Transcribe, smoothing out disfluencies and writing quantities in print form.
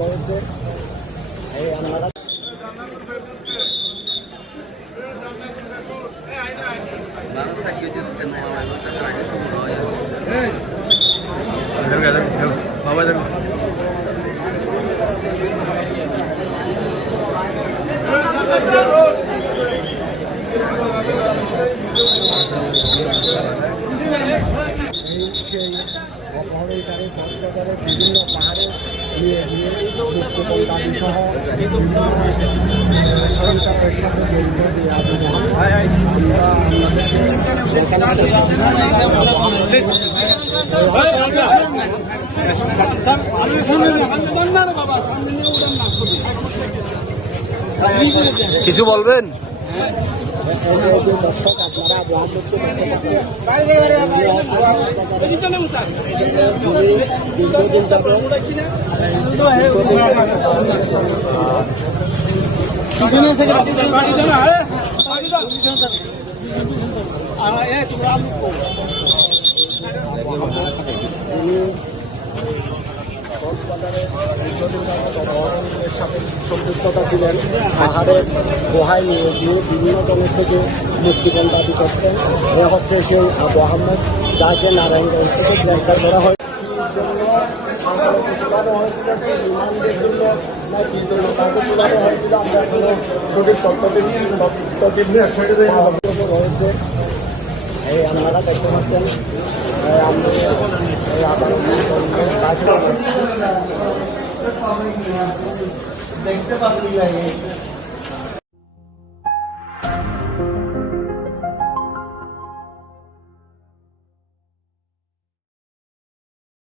রয়েছে এই আমরা অপহরণকারী কষ্টকারে বিভিন্ন পাহাড়ে নিয়ে গিয়ে মুক্তিপণ দাবি সহ সরকারের সাথে জড়িত যে কিছু বলবেন? দর্শক আপনারা দীর্ঘদিন যাবে অপহরণের সাথে সম্পৃক্ততা ছিলেন। পাহাড়ের গুহায় নিয়ে গিয়ে বিভিন্ন জনের থেকে মুক্তিপণ দাবি করতেন। এ হচ্ছে সেই আবু আহমেদ, যাকে নারায়ণগঞ্জ থেকে গ্রেপ্তার করা হয়। রিমান্ডের জন্য না কি জন্য তাকে তুলানো হয়েছিল আমরা আসলে সঠিক তথ্য রয়েছে। এই আপনারা দেখতে পাচ্ছেন আমি এই আদালত দেখতে পাচ্ছি